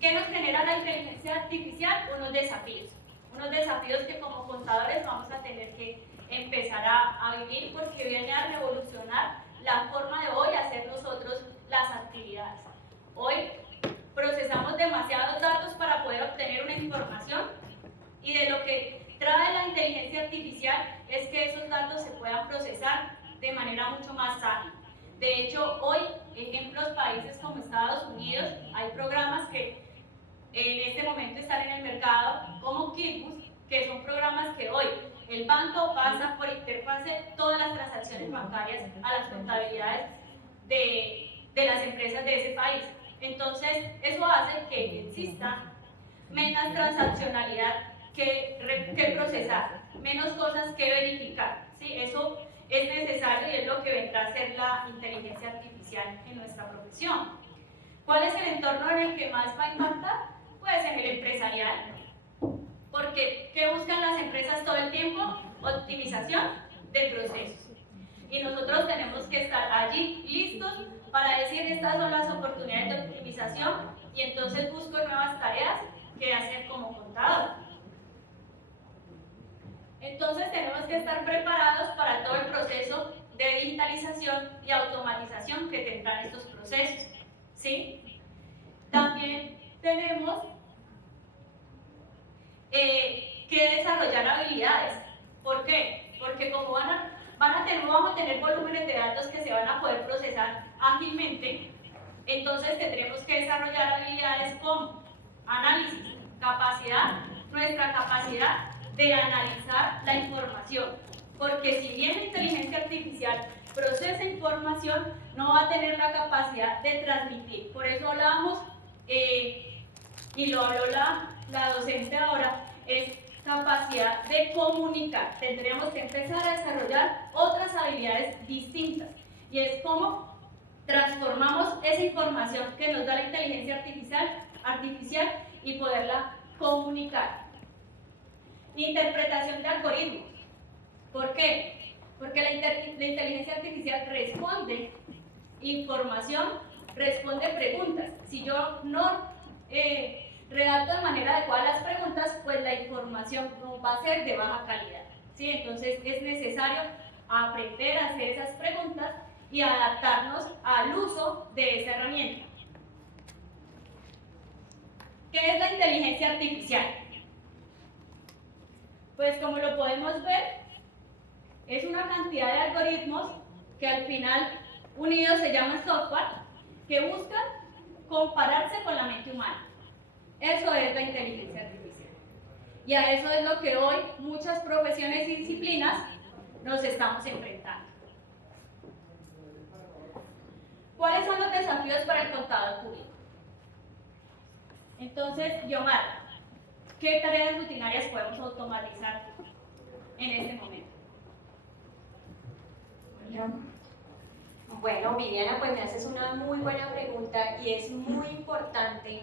¿Qué nos genera la inteligencia artificial? Unos desafíos que como contadores vamos a tener que empezar a vivir, porque viene a revolucionar la forma de hoy hacer nosotros las actividades. Hoy procesamos demasiados datos para poder obtener una información, y de lo que trae la inteligencia artificial es que esos datos se puedan procesar de manera mucho más ágil. De hecho, hoy, ejemplos, países como Estados Unidos, hay programas que en este momento están en el mercado, como Kitbus, que son programas que hoy el banco pasa por interfase todas las transacciones bancarias a las contabilidades de las empresas de ese país. Entonces, eso hace que exista menos transaccionalidad que procesar, menos cosas que verificar, ¿sí? Eso es necesario y es lo que vendrá a ser la inteligencia artificial en nuestra profesión. ¿Cuál es el entorno en el que más va a impactar? Pues en el empresarial, porque ¿qué buscan las empresas todo el tiempo? Optimización de procesos. Y nosotros tenemos que estar allí listos para decir estas son las oportunidades de optimización, y entonces busco nuevas tareas que hacer como contador. Entonces tenemos que estar preparados para todo el proceso de digitalización y automatización que tendrán estos procesos, ¿sí? También tenemos que desarrollar habilidades. ¿Por qué? Porque como vamos a tener volúmenes de datos que se van a poder procesar ágilmente, entonces tendremos que desarrollar habilidades como análisis, nuestra capacidad de analizar la información, porque si bien la inteligencia artificial procesa información, no va a tener la capacidad de transmitir. Por eso hablamos, y lo habló la docente ahora, es capacidad de comunicar. Tendremos que empezar a desarrollar otras habilidades distintas, y es cómo transformamos esa información que nos da la inteligencia artificial y poderla comunicar. Interpretación de algoritmos. ¿Por qué? Porque la inteligencia artificial responde información, responde preguntas. Si yo no redacto de manera adecuada las preguntas, pues la información no va a ser de baja calidad, ¿sí? Entonces es necesario aprender a hacer esas preguntas y adaptarnos al uso de esa herramienta. ¿Qué es la inteligencia artificial? Pues como lo podemos ver, es una cantidad de algoritmos que al final unidos se llaman software, que buscan compararse con la mente humana. Eso es la inteligencia artificial. Y a eso es lo que hoy muchas profesiones y disciplinas nos estamos enfrentando. ¿Cuáles son los desafíos para el contador público? Entonces, Yomar, ¿qué tareas rutinarias podemos automatizar en este momento? Bueno, Viviana, pues me haces una muy buena pregunta, y es muy importante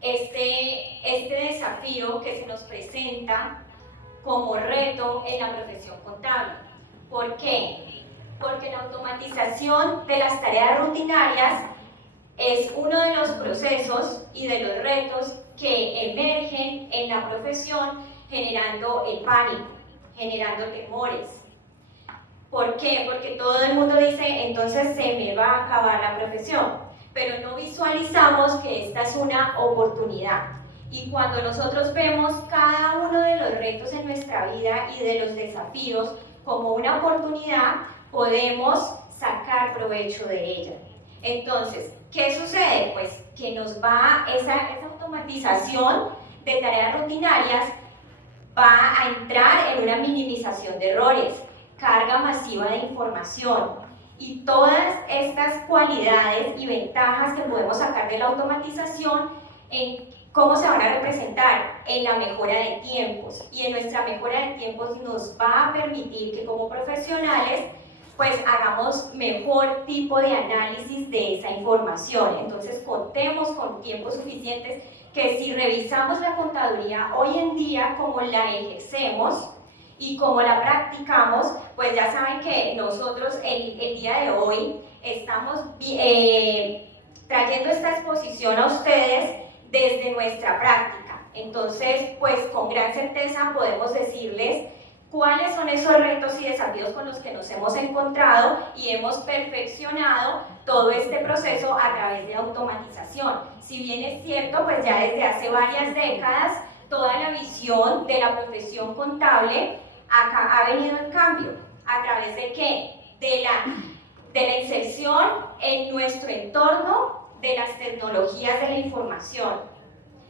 este desafío que se nos presenta como reto en la profesión contable. ¿Por qué? Porque la automatización de las tareas rutinarias es uno de los procesos y de los retos que emergen en la profesión, generando el pánico, generando temores. ¿Por qué? Porque todo el mundo dice, entonces se me va a acabar la profesión, pero no visualizamos que esta es una oportunidad. Y cuando nosotros vemos cada uno de los retos en nuestra vida y de los desafíos como una oportunidad, podemos sacar provecho de ella. Entonces, ¿qué sucede? Pues que nos va esa automatización de tareas rutinarias va a entrar en una minimización de errores, carga masiva de información, y todas estas cualidades y ventajas que podemos sacar de la automatización, en cómo se van a representar en la mejora de tiempos. Y en nuestra mejora de tiempos nos va a permitir que como profesionales pues hagamos mejor tipo de análisis de esa información. Entonces contemos con tiempos suficientes, que si revisamos la contaduría hoy en día, como la ejercemos y como la practicamos, pues ya saben que nosotros el día de hoy estamos trayendo esta exposición a ustedes nuestra práctica. Entonces, pues con gran certeza podemos decirles cuáles son esos retos y desafíos con los que nos hemos encontrado y hemos perfeccionado todo este proceso a través de automatización. Si bien es cierto, pues ya desde hace varias décadas toda la visión de la profesión contable ha venido en cambio. ¿A través de qué? De la inserción en nuestro entorno de las tecnologías de la información.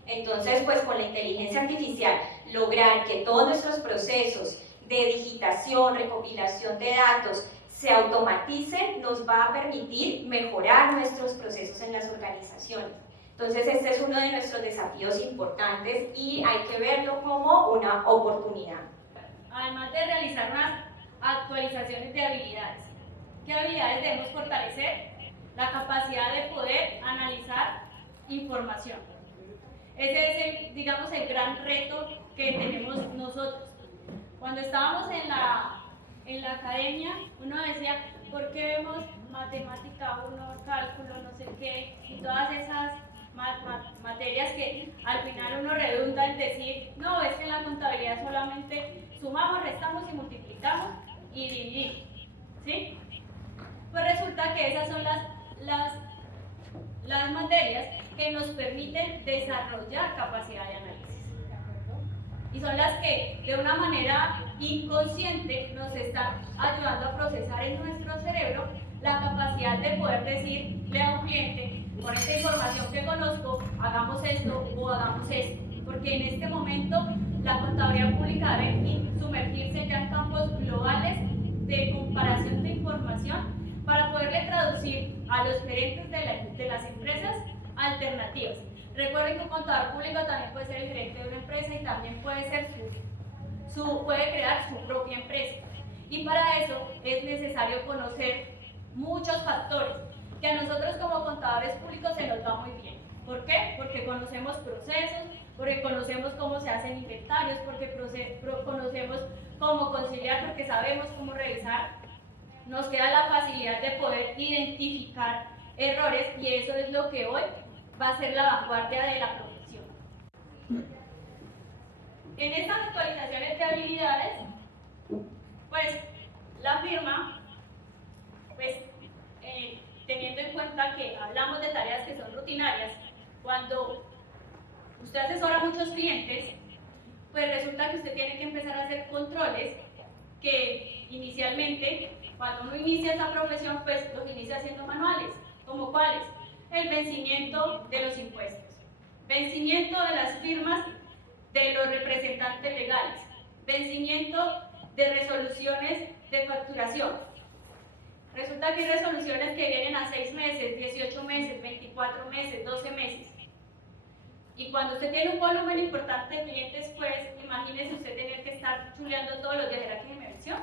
Entonces, pues con la inteligencia artificial, lograr que todos nuestros procesos de digitación, recopilación de datos se automaticen, nos va a permitir mejorar nuestros procesos en las organizaciones. Entonces, este es uno de nuestros desafíos importantes y hay que verlo como una oportunidad. Además de realizar unas actualizaciones de habilidades, ¿qué habilidades debemos fortalecer? La capacidad de poder analizar información. Ese es, digamos, el gran reto que tenemos nosotros. Cuando estábamos en la academia, uno decía, ¿por qué vemos matemática 1, cálculo, no sé qué, y todas esas materias que al final uno redunda en decir, no, es que en la contabilidad solamente sumamos, restamos y multiplicamos y dividimos, ¿sí? Pues resulta que esas son las materias que nos permiten desarrollar capacidad de análisis, ¿de acuerdo? Y son las que de una manera inconsciente nos están ayudando a procesar en nuestro cerebro la capacidad de poder decirle a un cliente, con esta información que conozco, hagamos esto o hagamos esto, porque en este momento la contabilidad pública debe sumergirse ya en campos globales de comparación de información para poderle traducir a los gerentes de las empresas alternativas. Recuerden que un contador público también puede ser el gerente de una empresa y también puede ser puede crear su propia empresa. Y para eso es necesario conocer muchos factores que a nosotros como contadores públicos se nos va muy bien. ¿Por qué? Porque conocemos procesos, porque conocemos cómo se hacen inventarios, porque conocemos cómo conciliar, porque sabemos cómo revisar. Nos queda la facilidad de poder identificar errores y eso es lo que hoy va a ser la vanguardia de la profesión. En estas actualizaciones de habilidades, pues la firma, pues teniendo en cuenta que hablamos de tareas que son rutinarias, cuando usted asesora a muchos clientes, pues resulta que usted tiene que empezar a hacer controles que inicialmente, cuando uno inicia esa profesión, pues los inicia haciendo manuales, como cuáles: el vencimiento de los impuestos, vencimiento de las firmas de los representantes legales, vencimiento de resoluciones de facturación. Resulta que hay resoluciones que vienen a 6 meses, 18 meses, 24 meses, 12 meses. Y cuando usted tiene un volumen importante de clientes, pues imagínese usted tener que estar chuleando todos los días, ¿será que me venció?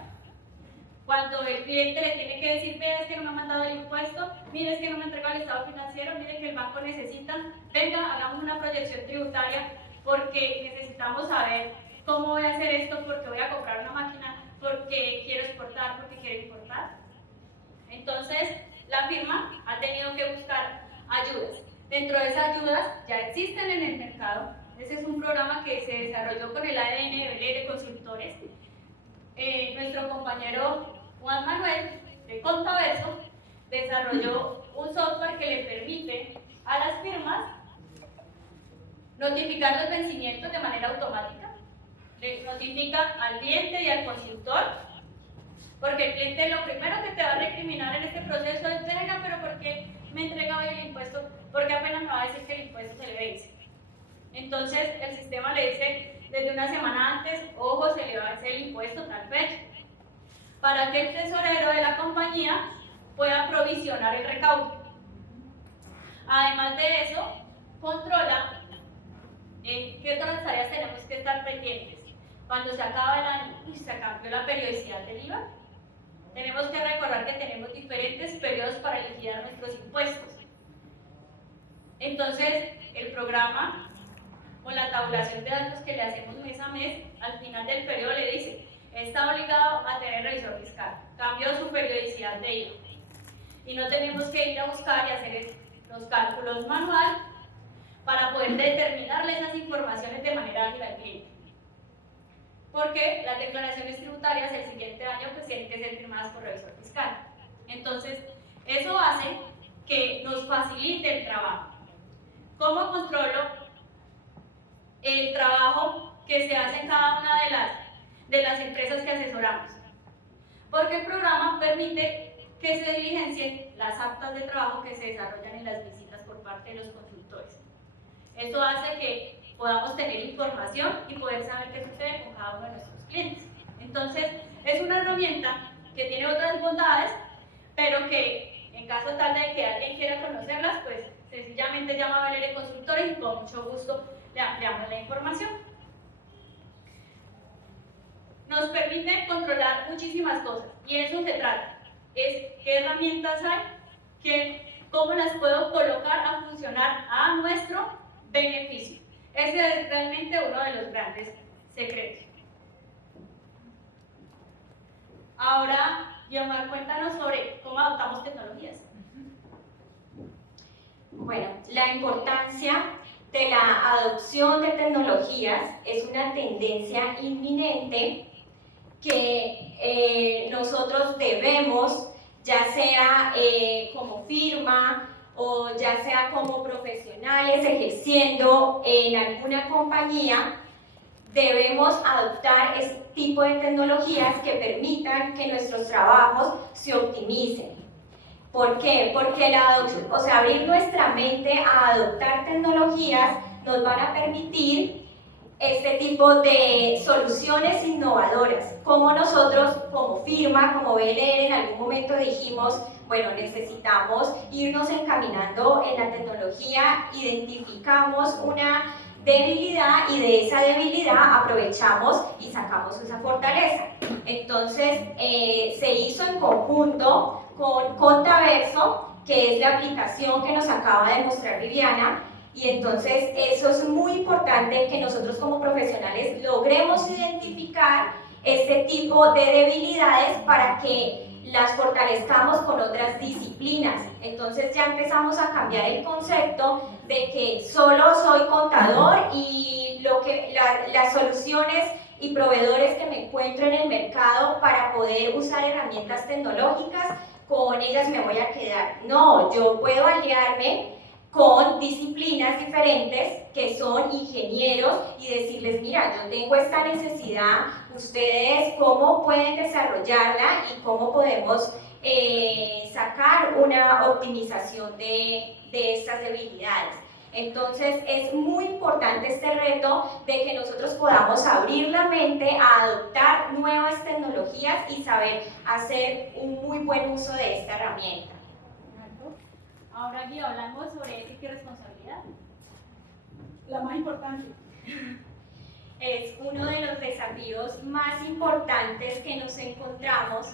Cuando el cliente le tiene que decir, vea, es que no me ha mandado el impuesto, mire, es que no me entregó el estado financiero, mire que el banco necesita, venga, hagamos una proyección tributaria porque necesitamos saber cómo voy a hacer esto, porque voy a comprar una máquina, porque quiero exportar, porque quiero importar. Entonces, la firma ha tenido que buscar ayudas. Dentro de esas ayudas ya existen en el mercado. Ese es un programa que se desarrolló con el ADN de BLR Consultores. Nuestro compañero Juan Manuel de Contaverso desarrolló un software que le permite a las firmas notificar los vencimientos de manera automática. Le notifica al cliente y al consultor, porque el cliente lo primero que te va a recriminar en este proceso es, venga, pero ¿por qué me entrega hoy el impuesto? Porque apenas me va a decir que el impuesto se le vence. Entonces el sistema le dice desde una semana antes, ojo, se le va a vencer el impuesto tal fecha, para que el tesorero de la compañía pueda provisionar el recaudo. Además de eso, controla qué otras tareas tenemos que estar pendientes. Cuando se acaba el año, se cambió la periodicidad del IVA. Tenemos que recordar que tenemos diferentes periodos para liquidar nuestros impuestos. Entonces, el programa, con la tabulación de datos que le hacemos mes a mes, al final del periodo le dice, está obligado a tener revisor fiscal, cambió su periodicidad de IVA. Y no tenemos que ir a buscar y hacer los cálculos manual, para poder determinarle esas informaciones de manera ágil al cliente. Porque las declaraciones tributarias el siguiente año pues tienen que ser firmadas por revisor fiscal. Entonces, eso hace que nos facilite el trabajo. ¿Cómo controlo el trabajo que se hace en cada una de las empresas que asesoramos? Porque el programa permite que se diligencien las actas de trabajo que se desarrollan en las visitas por parte de los consultores. Eso hace que podamos tener información y poder saber qué sucede con cada uno de nuestros clientes. Entonces, es una herramienta que tiene otras bondades, pero que en caso tal de que alguien quiera conocerlas, pues sencillamente llama a Valeria Consultores y con mucho gusto le ampliamos la información. Nos permite controlar muchísimas cosas y en eso se trata. Es qué herramientas hay, cómo las puedo colocar a funcionar a nuestro beneficio. Ese es realmente uno de los grandes secretos. Ahora, Guiomar, cuéntanos sobre cómo adoptamos tecnologías. Bueno, la importancia de la adopción de tecnologías es una tendencia inminente que nosotros debemos, ya sea como firma o ya sea como profesionales ejerciendo en alguna compañía, debemos adoptar este tipo de tecnologías que permitan que nuestros trabajos se optimicen. ¿Por qué? Porque abrir nuestra mente a adoptar tecnologías nos van a permitir este tipo de soluciones innovadoras. Como nosotros, como firma, como BLR, en algún momento dijimos, bueno, necesitamos irnos encaminando en la tecnología, identificamos una debilidad y de esa debilidad aprovechamos y sacamos esa fortaleza. Entonces, se hizo en conjunto con Contaverso, que es la aplicación que nos acaba de mostrar Viviana, y entonces eso es muy importante que nosotros como profesionales logremos identificar este tipo de debilidades para que las fortalezcamos con otras disciplinas. Entonces ya empezamos a cambiar el concepto de que solo soy contador y las soluciones y proveedores que me encuentro en el mercado para poder usar herramientas tecnológicas, con ellas me voy a quedar. No, yo puedo aliarme con disciplinas diferentes que son ingenieros y decirles, mira, yo tengo esta necesidad, ustedes cómo pueden desarrollarla y cómo podemos sacar una optimización de estas debilidades. Entonces es muy importante este reto de que nosotros podamos abrir la mente a adoptar nuevas tecnologías y saber hacer un muy buen uso de esta herramienta. Ahora aquí hablamos sobre ética y responsabilidad. La más importante. Es uno de los desafíos más importantes que nos encontramos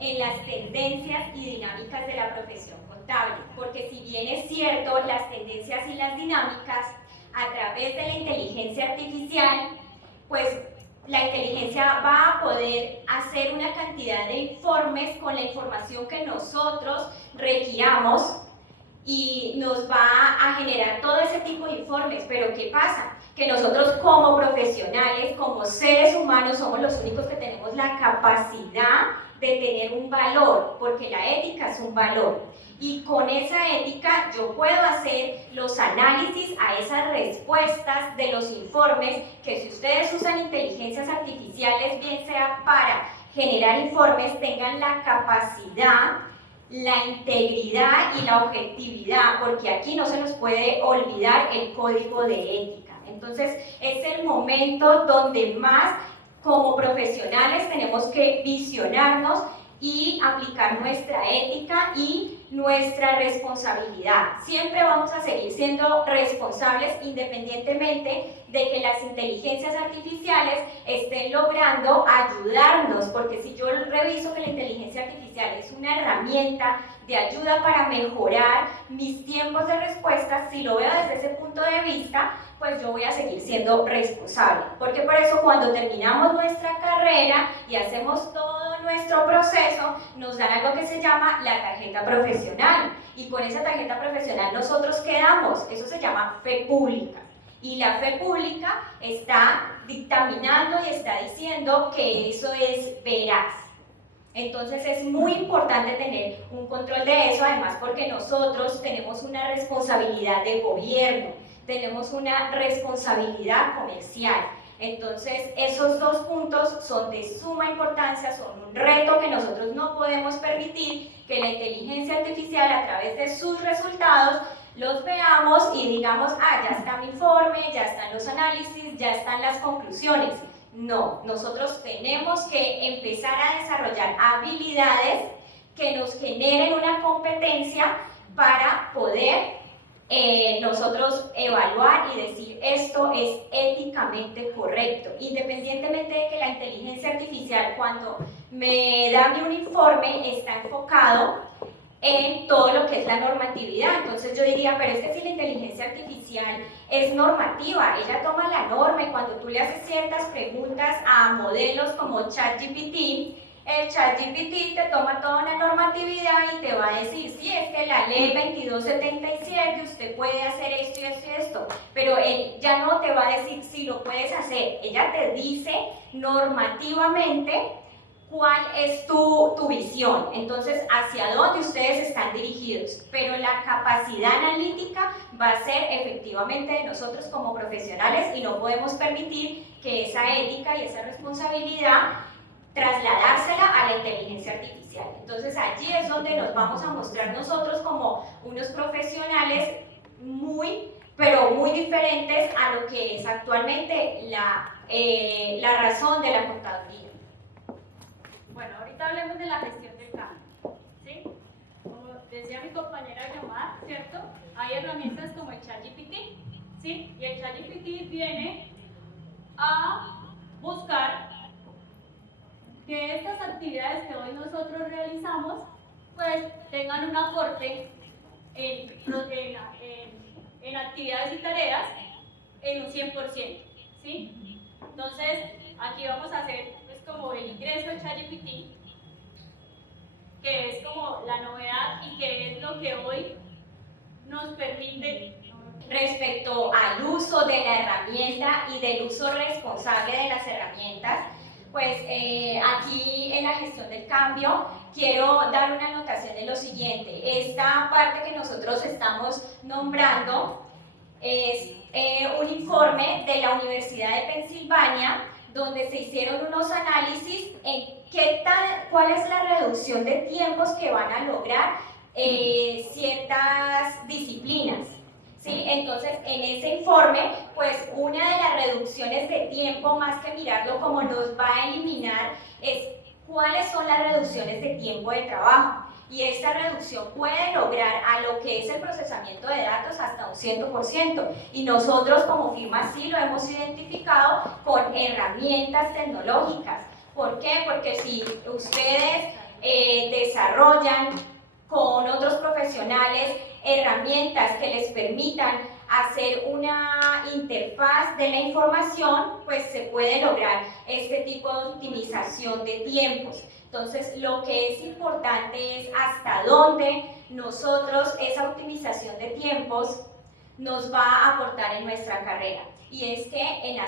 en las tendencias y dinámicas de la profesión contable, porque si bien es cierto, las tendencias y las dinámicas a través de la inteligencia artificial, pues la inteligencia va a poder hacer una cantidad de informes con la información que nosotros requiramos y nos va a generar todo ese tipo de informes. Pero ¿qué pasa? Que nosotros como profesionales, como seres humanos, somos los únicos que tenemos la capacidad de tener un valor, porque la ética es un valor. Y con esa ética yo puedo hacer los análisis a esas respuestas de los informes, que si ustedes usan inteligencias artificiales, bien sea para generar informes, tengan la capacidad, la integridad y la objetividad, porque aquí no se nos puede olvidar el código de ética. Entonces es el momento donde más como profesionales tenemos que visionarnos y aplicar nuestra ética y nuestra responsabilidad. Siempre vamos a seguir siendo responsables independientemente de que las inteligencias artificiales estén logrando ayudarnos, porque si yo reviso que la inteligencia artificial es una herramienta de ayuda para mejorar mis tiempos de respuesta, si lo veo desde ese punto de vista, pues yo voy a seguir siendo responsable. Porque por eso cuando terminamos nuestra carrera y hacemos todo nuestro proceso nos dan algo que se llama la tarjeta profesional, y con esa tarjeta profesional nosotros quedamos, eso se llama fe pública, y la fe pública está dictaminando y está diciendo que eso es veraz. Entonces es muy importante tener un control de eso, además porque nosotros tenemos una responsabilidad de gobierno, tenemos una responsabilidad comercial. Entonces esos dos puntos son de suma importancia, son un reto que nosotros no podemos permitir que la inteligencia artificial a través de sus resultados los veamos y digamos, ah, ya está mi informe, ya están los análisis, ya están las conclusiones. No, nosotros tenemos que empezar a desarrollar habilidades que nos generen una competencia para poder nosotros evaluar y decir esto es éticamente correcto, independientemente de que la inteligencia artificial cuando me da un informe está enfocado en todo lo que es la normatividad. Entonces yo diría, pero es que si la inteligencia artificial es normativa, ella toma la norma, y cuando tú le haces ciertas preguntas a modelos como ChatGPT, el ChatGPT te toma toda una normatividad y te va a decir, sí, es que la ley 2277, usted puede hacer esto y esto y esto, pero él ya no te va a decir si lo puedes hacer, ella te dice normativamente cuál es tu visión, entonces hacia dónde ustedes están dirigidos, pero la capacidad analítica va a ser efectivamente de nosotros como profesionales, y no podemos permitir que esa ética y esa responsabilidad trasladársela a la inteligencia artificial. Entonces allí es donde nos vamos a mostrar nosotros como unos profesionales pero muy diferentes a lo que es actualmente la razón de la contaduría. Bueno, ahorita hablemos de la gestión del cambio, ¿sí? Como decía mi compañera Yomar, ¿cierto? Hay herramientas como el ChatGPT, ¿sí? Y el ChatGPT viene a buscar que estas actividades que hoy nosotros realizamos, pues tengan un aporte en actividades y tareas en un 100%, ¿sí? Entonces, aquí vamos a hacer pues, como el ingreso al ChatGPT, que es como la novedad y que es lo que hoy nos permite. Respecto al uso de la herramienta y del uso responsable de las herramientas, pues aquí en la gestión del cambio quiero dar una anotación de lo siguiente. Esta parte que nosotros estamos nombrando es un informe de la Universidad de Pensilvania, donde se hicieron unos análisis en cuál es la reducción de tiempos que van a lograr ciertas disciplinas. ¿Sí? Entonces, en ese informe, pues una de las reducciones de tiempo, más que mirarlo como nos va a eliminar, es cuáles son las reducciones de tiempo de trabajo. Y esta reducción puede lograr a lo que es el procesamiento de datos hasta un 100%. Y nosotros como firma sí lo hemos identificado con herramientas tecnológicas. ¿Por qué? Porque si ustedes desarrollan con otros profesionales herramientas que les permitan hacer una interfaz de la información, pues se puede lograr este tipo de optimización de tiempos. Entonces, lo que es importante es hasta dónde nosotros esa optimización de tiempos nos va a aportar en nuestra carrera. Y es que en el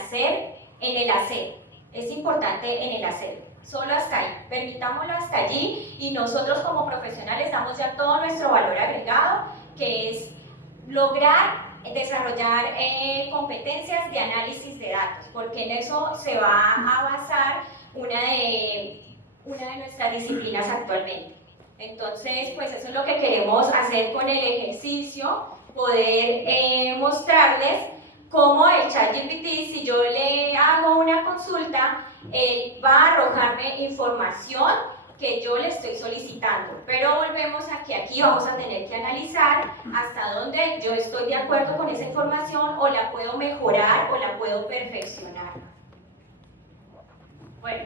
hacer, es importante en el hacer. Solo hasta ahí, permitámoslo hasta allí, y nosotros como profesionales damos ya todo nuestro valor agregado, que es lograr desarrollar competencias de análisis de datos, porque en eso se va a basar una de nuestras disciplinas actualmente. Entonces, pues eso es lo que queremos hacer con el ejercicio, poder mostrarles cómo el ChatGPT, si yo le hago una consulta, él va a arrojarme información que yo le estoy solicitando, pero volvemos a que aquí vamos a tener que analizar hasta dónde yo estoy de acuerdo con esa información, o la puedo mejorar o la puedo perfeccionar. Bueno,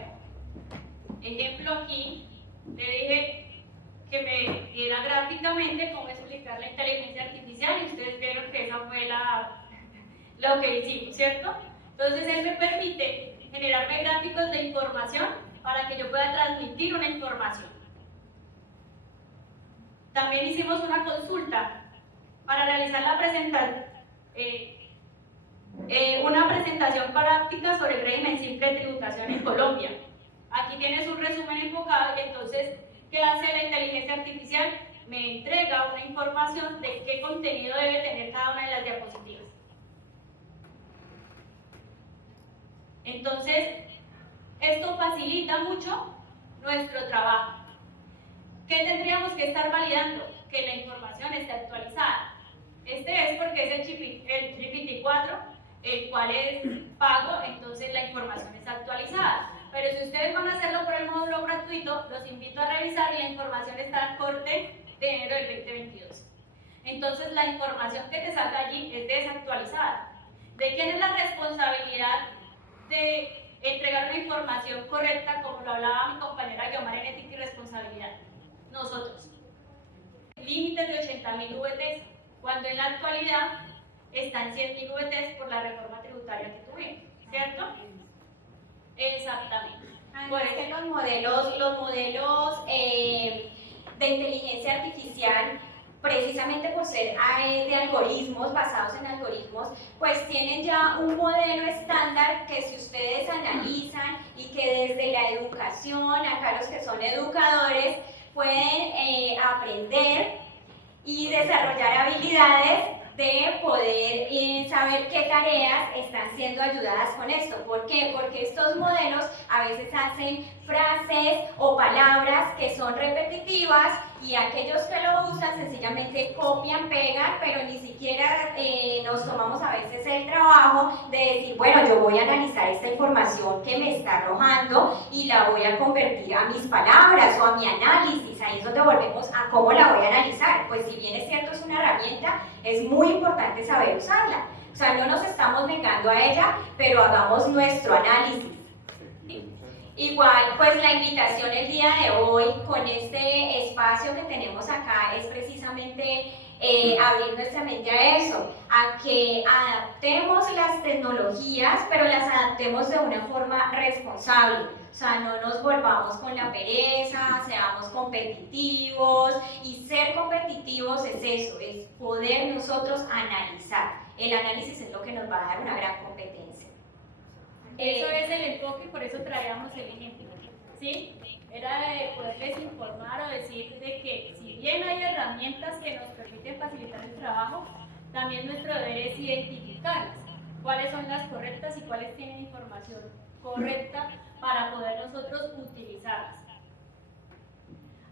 ejemplo aquí, le dije que me diera gráficamente cómo explicar la inteligencia artificial, y ustedes vieron que esa fue lo que hicimos, ¿cierto? Entonces él me permite generarme gráficos de información para que yo pueda transmitir una información. También hicimos una consulta para realizar una presentación práctica sobre el régimen simple de tributación en Colombia. Aquí tienes un resumen enfocado y entonces, ¿qué hace la inteligencia artificial? Me entrega una información de qué contenido debe tener cada una de las diapositivas. Entonces, esto facilita mucho nuestro trabajo. ¿Qué tendríamos que estar validando? Que la información esté actualizada. Este es porque es el GPT-4, el cual es pago, entonces la información está actualizada. Pero si ustedes van a hacerlo por el módulo gratuito, los invito a revisar y la información está en corte de enero del 2022. Entonces la información que te salga allí es desactualizada. ¿De quién es la responsabilidad de entregar una información correcta, como lo hablaba mi compañera Guiomar en ética y responsabilidad? Nosotros. Límites de 80.000 VTs, cuando en la actualidad están 100.000 VTs por la reforma tributaria que tuvimos, ¿cierto? Exactamente. Por que los modelos de inteligencia artificial, precisamente por ser de algoritmos, basados en algoritmos, pues tienen ya un modelo estándar que si ustedes analizan y que desde la educación, acá los que son educadores, pueden aprender y desarrollar habilidades de poder saber qué tareas están siendo ayudadas con esto. ¿Por qué? Porque estos modelos a veces hacen frases o palabras que son repetitivas y aquellos que lo usan sencillamente copian, pegan, pero ni siquiera nos tomamos a veces el trabajo de decir, bueno, yo voy a analizar esta información que me está arrojando y la voy a convertir a mis palabras o a mi análisis. Ahí es donde volvemos a cómo la voy a analizar. Pues si bien es cierto, es una herramienta, es muy importante saber usarla. O sea, no nos estamos negando a ella, pero hagamos nuestro análisis. Igual, pues la invitación el día de hoy con este espacio que tenemos acá es precisamente abrir nuestra mente a eso, a que adaptemos las tecnologías, pero las adaptemos de una forma responsable. O sea, no nos volvamos con la pereza, seamos competitivos, y ser competitivos es eso, es poder nosotros analizar. El análisis es lo que nos va a dar una gran competencia. Eso es el enfoque y por eso traíamos el ejemplo, ¿sí? Era de poderles informar o decir de que si bien hay herramientas que nos permiten facilitar el trabajo, también nuestro deber es identificarlas, cuáles son las correctas y cuáles tienen información correcta para poder nosotros utilizarlas.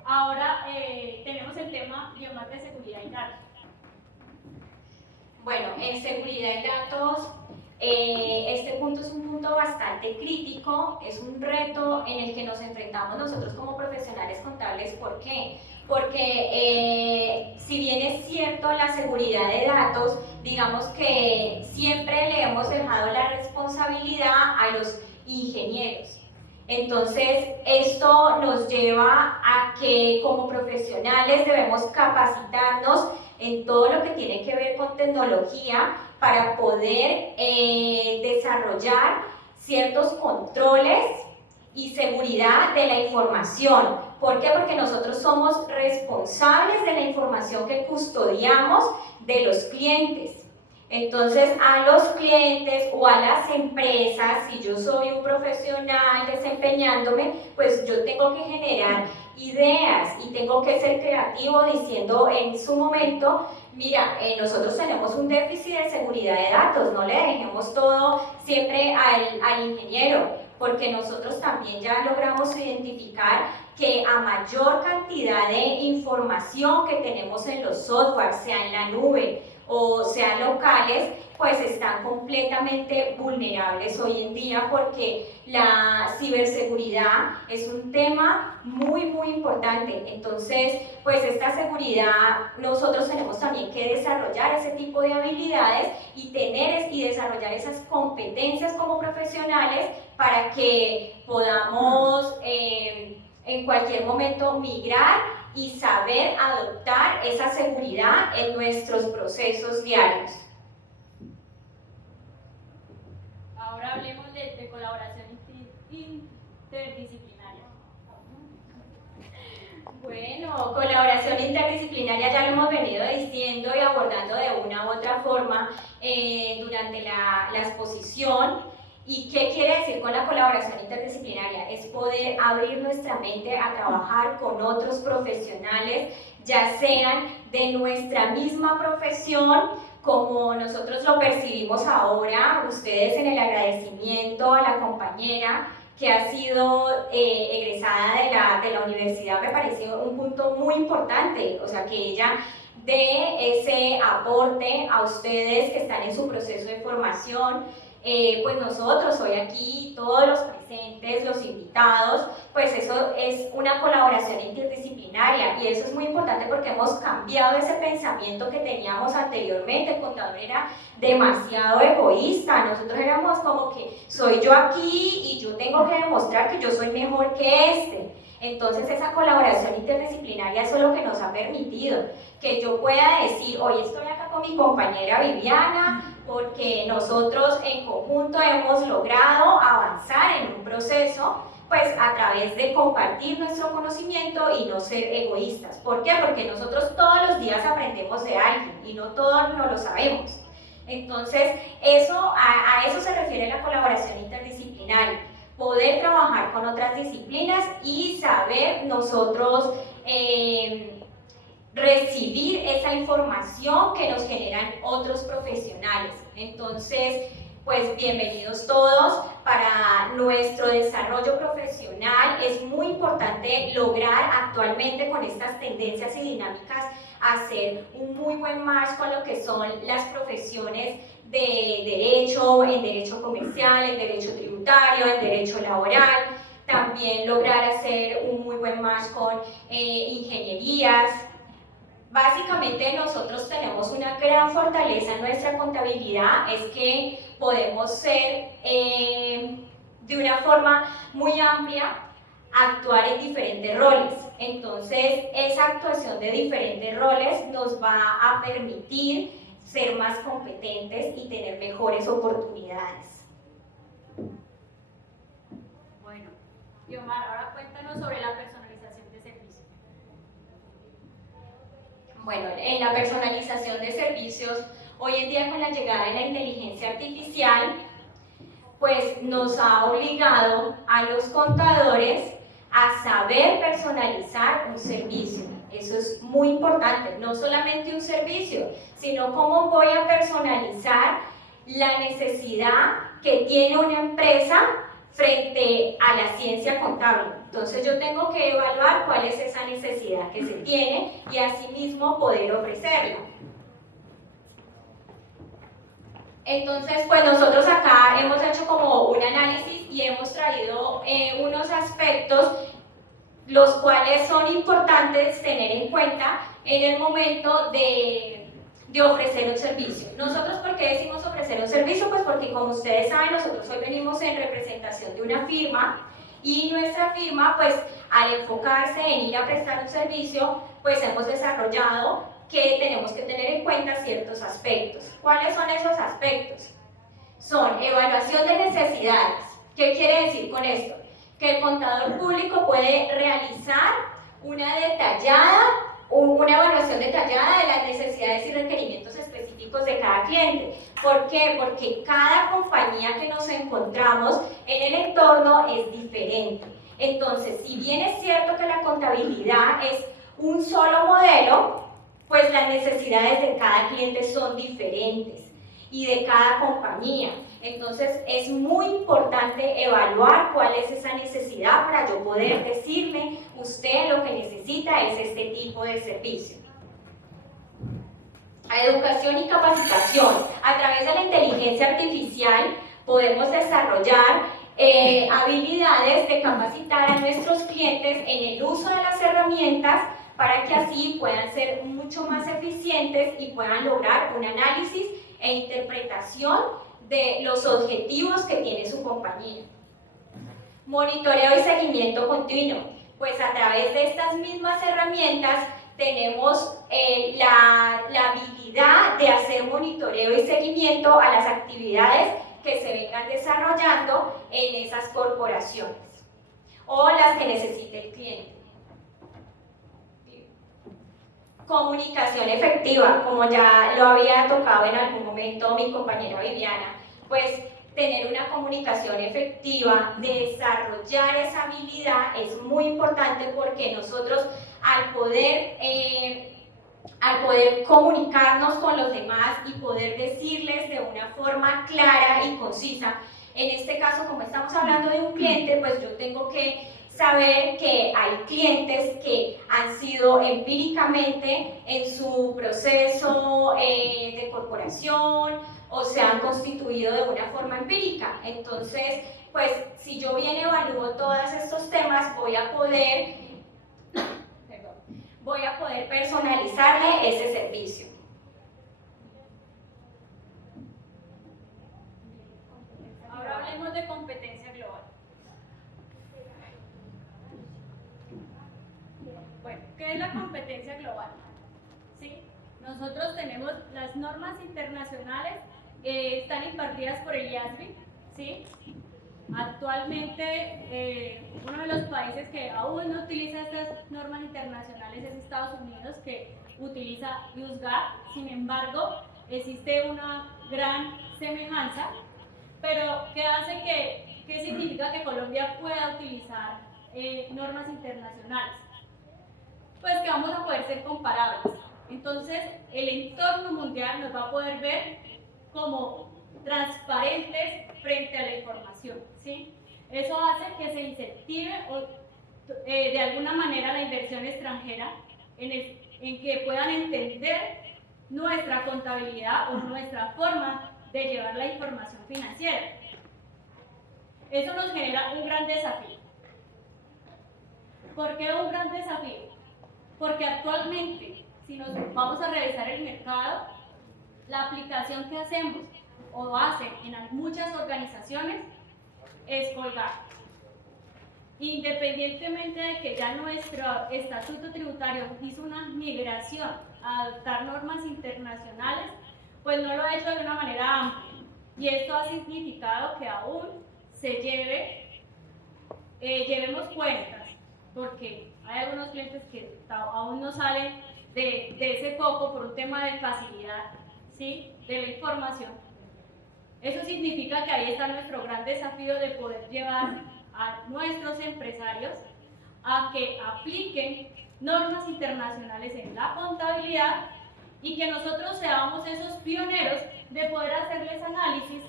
Ahora tenemos el tema Guiomar de seguridad y datos. Bueno, en seguridad y datos, este punto es un punto bastante crítico, es un reto en el que nos enfrentamos nosotros como profesionales contables. ¿Por qué? Porque si bien es cierto la seguridad de datos, digamos que siempre le hemos dejado la responsabilidad a los ingenieros. Entonces, esto nos lleva a que como profesionales debemos capacitarnos en todo lo que tiene que ver con tecnología para poder desarrollar ciertos controles y seguridad de la información. ¿Por qué? Porque nosotros somos responsables de la información que custodiamos de los clientes. Entonces, a los clientes o a las empresas, si yo soy un profesional desempeñándome, pues yo tengo que generar ideas y tengo que ser creativo diciendo en su momento, mira, nosotros tenemos un déficit de seguridad de datos, no le dejemos todo siempre al ingeniero, porque nosotros también ya logramos identificar que a mayor cantidad de información que tenemos en los softwares, sea en la nube o sean locales, pues están completamente vulnerables hoy en día, porque la ciberseguridad es un tema muy importante. Entonces, pues esta seguridad nosotros tenemos también que desarrollar ese tipo de habilidades y tener y desarrollar esas competencias como profesionales para que podamos en cualquier momento migrar y saber adoptar esa seguridad en nuestros procesos diarios. Ahora hablemos de colaboración interdisciplinaria. Bueno, colaboración interdisciplinaria ya lo hemos venido diciendo y abordando de una u otra forma durante la exposición. ¿Y qué quiere decir con la colaboración interdisciplinaria? Es poder abrir nuestra mente a trabajar con otros profesionales, ya sean de nuestra misma profesión, como nosotros lo percibimos ahora, ustedes en el agradecimiento a la compañera que ha sido egresada de la universidad, me parece un punto muy importante, o sea, que ella dé ese aporte a ustedes que están en su proceso de formación. Pues nosotros hoy aquí, todos los presentes, los invitados, pues eso es una colaboración interdisciplinaria y eso es muy importante porque hemos cambiado ese pensamiento que teníamos anteriormente. El contador era demasiado egoísta, nosotros éramos como que soy yo aquí y yo tengo que demostrar que yo soy mejor que este. Entonces esa colaboración interdisciplinaria eso es lo que nos ha permitido que yo pueda decir, hoy estoy acá con mi compañera Viviana, porque nosotros en conjunto hemos logrado avanzar en un proceso, pues a través de compartir nuestro conocimiento y no ser egoístas. ¿Por qué? Porque nosotros todos los días aprendemos de alguien y no todos no lo sabemos. Entonces, a eso se refiere la colaboración interdisciplinaria, poder trabajar con otras disciplinas y saber nosotros recibir esa información que nos generan otros profesionales. Entonces, pues bienvenidos todos. Para nuestro desarrollo profesional es muy importante lograr actualmente con estas tendencias y dinámicas hacer un muy buen match con lo que son las profesiones de derecho, en derecho comercial, en derecho tributario, en derecho laboral. También lograr hacer un muy buen match con ingenierías. Básicamente nosotros tenemos una gran fortaleza en nuestra contabilidad, es que podemos ser de una forma muy amplia, actuar en diferentes roles. Entonces esa actuación de diferentes roles nos va a permitir ser más competentes y tener mejores oportunidades. Bueno, Guiomar, ahora cuéntanos sobre la personalización de servicios. Bueno, en la personalización de servicios, hoy en día con la llegada de la inteligencia artificial, pues nos ha obligado a los contadores a saber personalizar un servicio. Eso es muy importante, no solamente un servicio, sino cómo voy a personalizar la necesidad que tiene una empresa frente a la ciencia contable. Entonces yo tengo que evaluar cuál es esa necesidad que se tiene y asimismo poder ofrecerla. Entonces, pues nosotros acá hemos hecho como un análisis y hemos traído unos aspectos los cuales son importantes tener en cuenta en el momento de ofrecer un servicio. Nosotros, ¿por qué decimos ofrecer un servicio? Pues porque, como ustedes saben, nosotros hoy venimos en representación de una firma y nuestra firma, pues al enfocarse en ir a prestar un servicio, pues hemos desarrollado que tenemos que tener en cuenta ciertos aspectos. ¿Cuáles son esos aspectos? Son evaluación de necesidades. ¿Qué quiere decir con esto? Que el contador público puede realizar una evaluación detallada de las necesidades y requerimientos específicos de cada cliente. ¿Por qué? Porque cada compañía que nos encontramos en el entorno es diferente. Entonces, si bien es cierto que la contabilidad es un solo modelo, pues las necesidades de cada cliente son diferentes y de cada compañía. Entonces es muy importante evaluar cuál es esa necesidad para yo poder decirle, usted lo que necesita es este tipo de servicio. Educación y capacitación. A través de la inteligencia artificial podemos desarrollar habilidades de capacitar a nuestros clientes en el uso de las herramientas para que así puedan ser mucho más eficientes y puedan lograr un análisis e interpretación de los objetivos que tiene su compañía. Monitoreo y seguimiento continuo. Pues a través de estas mismas herramientas tenemos la habilidad de hacer monitoreo y seguimiento a las actividades que se vengan desarrollando en esas corporaciones o las que necesite el cliente. Comunicación efectiva, como ya lo había tocado en algún momento mi compañera Viviana, pues tener una comunicación efectiva, desarrollar esa habilidad es muy importante porque nosotros al poder comunicarnos con los demás y poder decirles de una forma clara y concisa, en este caso como estamos hablando de un cliente, pues yo tengo que saber que hay clientes que han sido empíricamente en su proceso de corporación o se han constituido de una forma empírica. Entonces, pues si yo bien evalúo todos estos temas, voy a poder personalizarle ese servicio. Ahora hablemos de competencia global. Bueno, ¿qué es la competencia global? ¿Sí? Nosotros tenemos las normas internacionales, están impartidas por el IASB, ¿sí? Actualmente, uno de los países que aún no utiliza estas normas internacionales es Estados Unidos, que utiliza USGAP. Sin embargo, existe una gran semejanza, pero ¿qué significa que Colombia pueda utilizar normas internacionales? Pues que vamos a poder ser comparables. Entonces, el entorno mundial nos va a poder ver como transparentes frente a la información, ¿sí? Eso hace que se incentive de alguna manera la inversión extranjera en que puedan entender nuestra contabilidad o nuestra forma de llevar la información financiera. Eso nos genera un gran desafío. ¿Por qué un gran desafío? Porque actualmente, si nos vamos a revisar el mercado, la aplicación que hacemos o hacen en muchas organizaciones es colgar. Independientemente de que ya nuestro estatuto tributario hizo una migración a adoptar normas internacionales, pues no lo ha hecho de una manera amplia. Y esto ha significado que aún llevemos cuentas, porque hay algunos clientes que aún no salen de ese foco por un tema de facilidad, ¿sí?, de la información. Eso significa que ahí está nuestro gran desafío de poder llevar a nuestros empresarios a que apliquen normas internacionales en la contabilidad y que nosotros seamos esos pioneros de poder hacerles análisis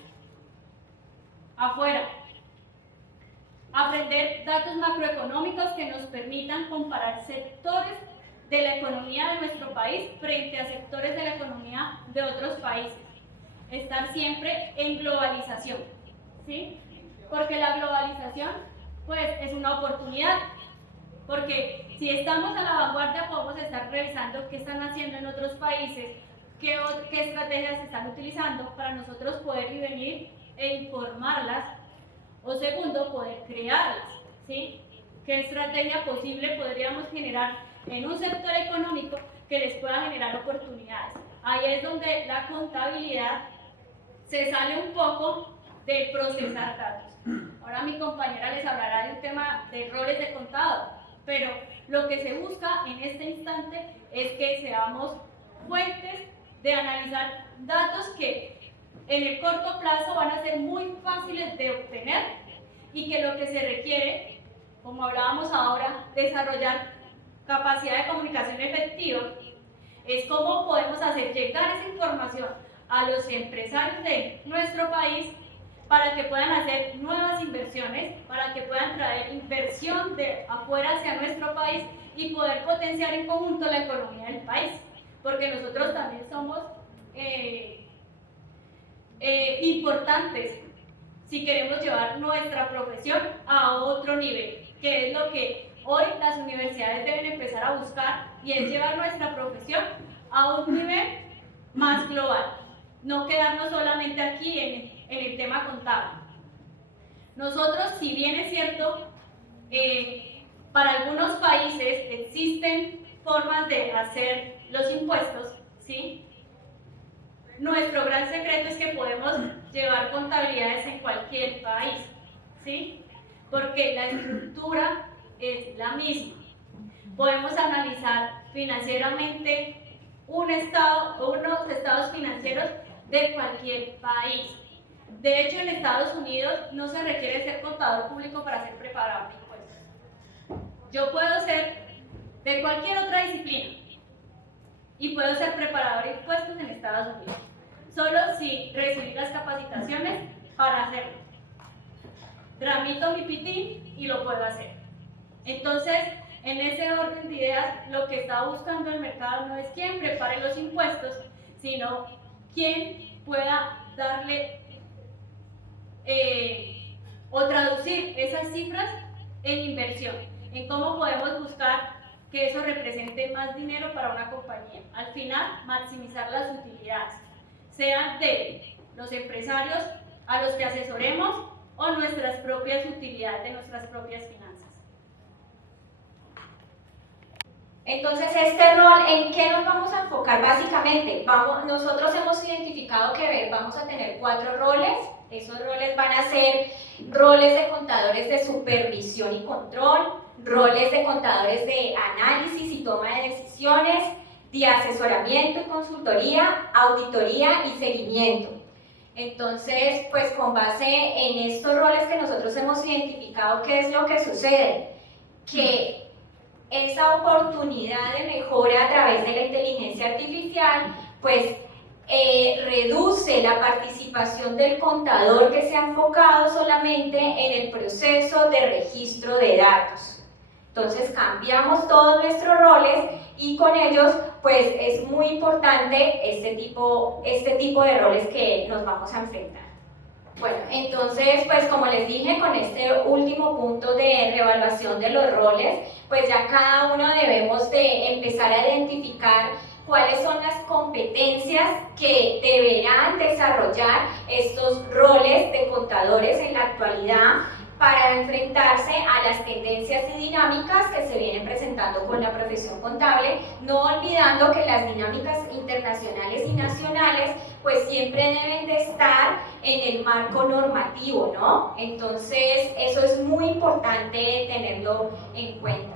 afuera. Aprender datos macroeconómicos que nos permitan comparar sectores de la economía de nuestro país frente a sectores de la economía de otros países. Estar siempre en globalización, ¿sí? Porque la globalización, pues, es una oportunidad. Porque si estamos a la vanguardia, podemos estar revisando qué están haciendo en otros países, qué estrategias están utilizando para nosotros poder ir venir e informarlas. O segundo, poder crearlas, ¿sí? ¿Qué estrategia posible podríamos generar en un sector económico que les pueda generar oportunidades? Ahí es donde la contabilidad se sale un poco de procesar datos. Ahora mi compañera les hablará de un tema de roles de contador, pero lo que se busca en este instante es que seamos fuentes de analizar datos que en el corto plazo van a ser muy fáciles de obtener y que lo que se requiere, como hablábamos ahora, desarrollar capacidad de comunicación efectiva, es cómo podemos hacer llegar esa información a los empresarios de nuestro país para que puedan hacer nuevas inversiones, para que puedan traer inversión de afuera hacia nuestro país y poder potenciar en conjunto la economía del país, porque nosotros también somos importantes si queremos llevar nuestra profesión a otro nivel, que es lo que hoy las universidades deben empezar a buscar, y es llevar nuestra profesión a un nivel más global, no quedarnos solamente aquí en el tema contable. Nosotros, si bien es cierto, para algunos países existen formas de hacer los impuestos, ¿sí? Nuestro gran secreto es que podemos llevar contabilidades en cualquier país, ¿sí? Porque la estructura es la misma. podemos analizar financieramente unos estados financieros de cualquier país. De hecho, en Estados Unidos no se requiere ser contador público para ser preparador de impuestos. Yo puedo ser de cualquier otra disciplina y puedo ser preparador de impuestos en Estados Unidos, solo si recibí las capacitaciones para hacerlo. Tramito mi PITIN y lo puedo hacer. Entonces, en ese orden de ideas, lo que está buscando el mercado no es quién prepare los impuestos, sino quién pueda darle o traducir esas cifras en inversión, en cómo podemos buscar que eso represente más dinero para una compañía. Al final, maximizar las utilidades, sean de los empresarios a los que asesoremos o nuestras propias utilidades de nuestras propias finanzas. Entonces, este rol, ¿en qué nos vamos a enfocar básicamente? Nosotros hemos identificado que vamos a tener 4 roles. Esos roles van a ser roles de contadores de supervisión y control, roles de contadores de análisis y toma de decisiones, de asesoramiento y consultoría, auditoría y seguimiento. Entonces, pues con base en estos roles que nosotros hemos identificado, ¿qué es lo que sucede? Que esa oportunidad de mejora a través de la inteligencia artificial, pues reduce la participación del contador que se ha enfocado solamente en el proceso de registro de datos. Entonces cambiamos todos nuestros roles y con ellos pues es muy importante este tipo de roles que nos vamos a enfrentar. Bueno, entonces pues como les dije, con este último punto de reevaluación de los roles, pues ya cada uno debemos de empezar a identificar cuáles son las competencias que deberán desarrollar estos roles de contadores en la actualidad para enfrentarse a las tendencias y dinámicas que se vienen presentando con la profesión contable, no olvidando que las dinámicas internacionales y nacionales pues siempre deben de estar en el marco normativo, ¿no? Entonces eso es muy importante tenerlo en cuenta.